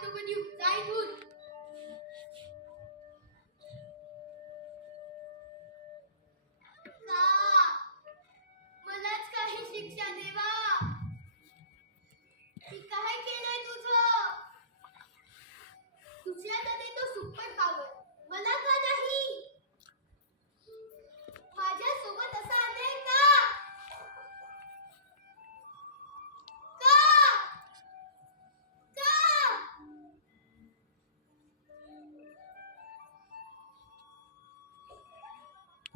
to good you childhood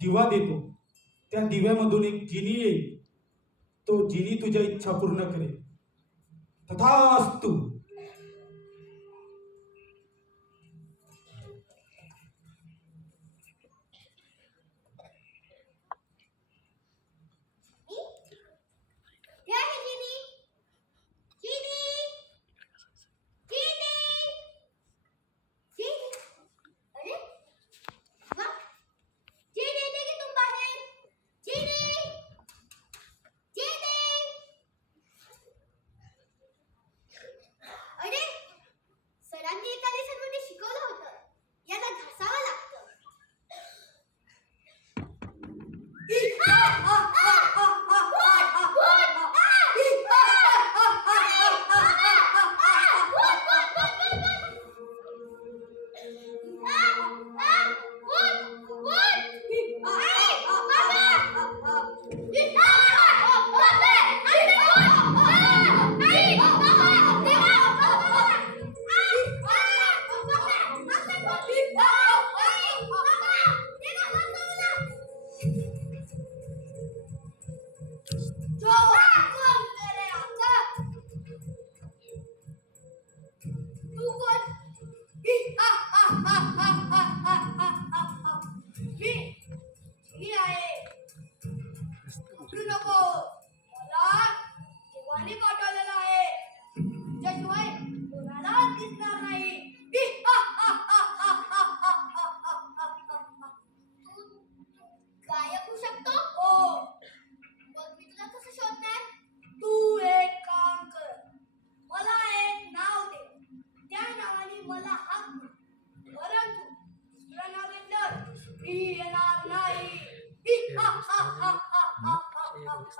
दिवा देतो. त्या दिव्यामधून एक जिनी येईल. तो जिनी तुझ्या इच्छा पूर्ण करेल. तथा तथास्तू. Bukod! Eh, ah, ah, ah, ah!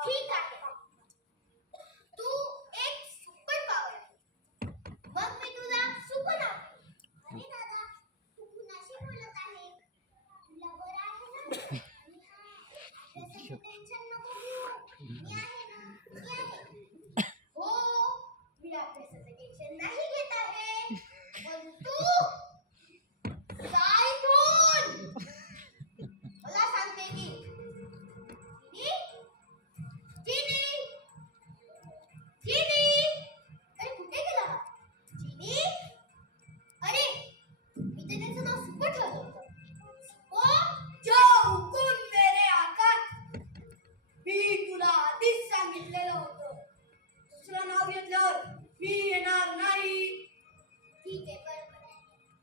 ঠিক আছে मी येणार नाही. ठीक आहे बरोबर आहे.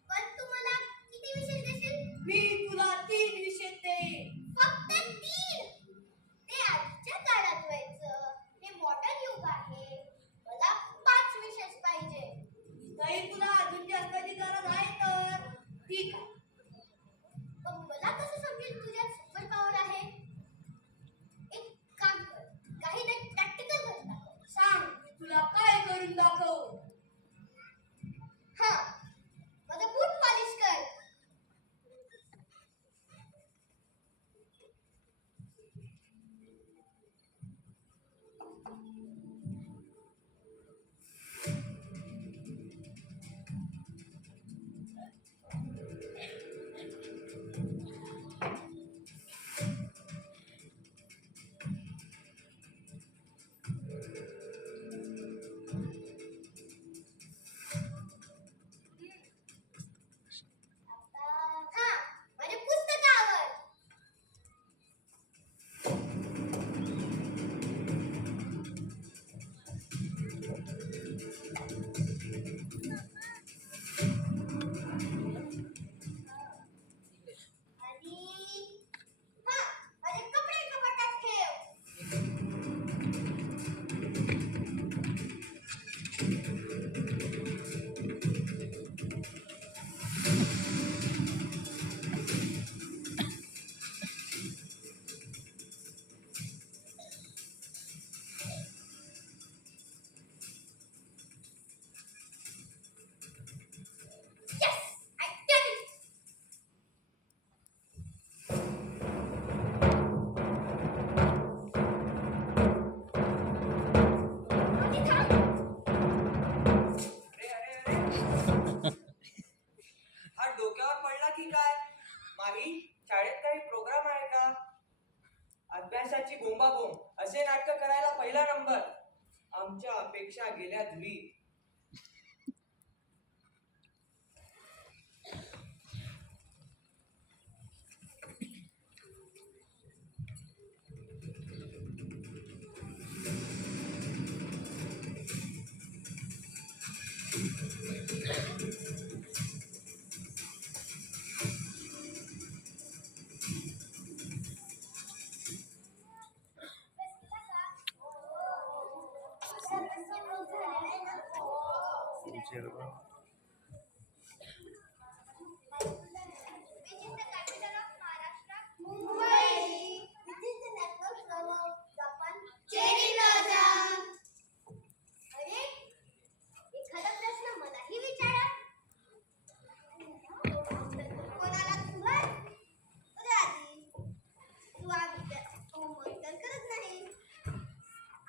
पण तू मला किती विशेष देशील मी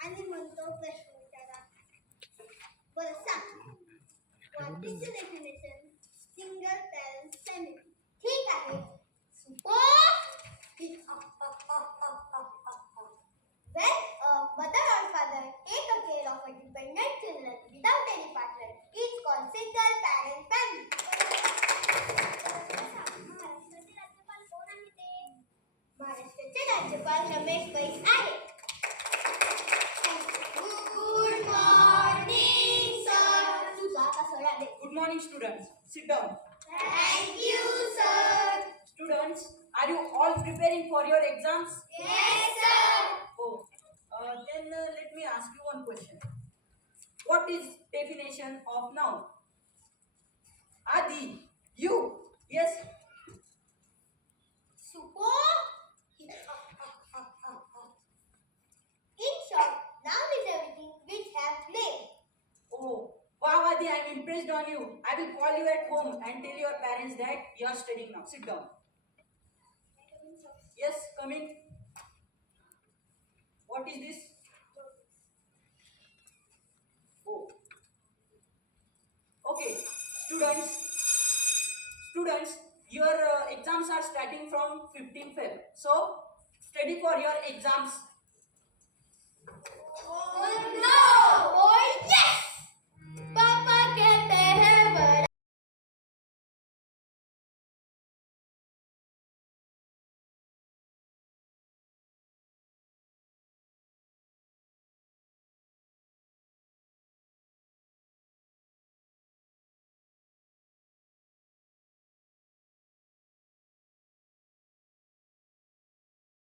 आणि म्हणतो प्रश्न विचारा. बरं सांग. What is the definition? Single parent family. ठीक आहे. Students. Sit down. Thank you sir. Students, are you all preparing for your exams? Yes sir. Oh, uh, then uh, let me ask you one question. What is definition of noun? Adi, you, yes? Suppose. Pavadi, I'm impressed on you. I will call you at home and tell your parents that you are studying now. Sit down. Yes, come in. What is this? Oh. Okay, students, students, your uh, exams are starting from 15 Feb. So, study for your exams. Oh, no!